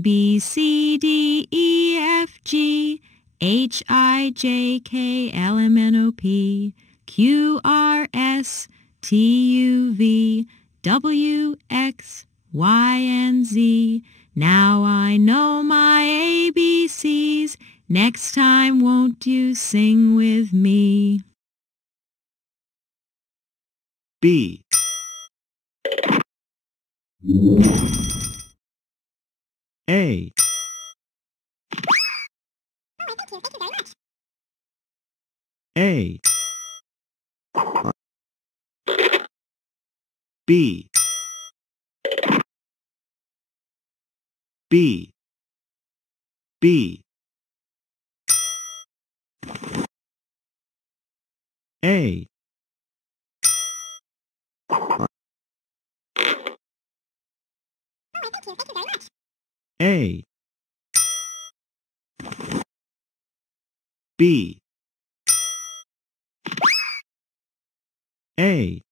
B, C, D, E, F, G, H, I, J, K, L, M, N, O, P, Q, R, S, T, U, V, W, X, Y, and Z. Now I know my ABCs. Next time, won't you sing with me? B. A. Thank you very much. A. B. B. B. A. Thank you very much. A. B. A.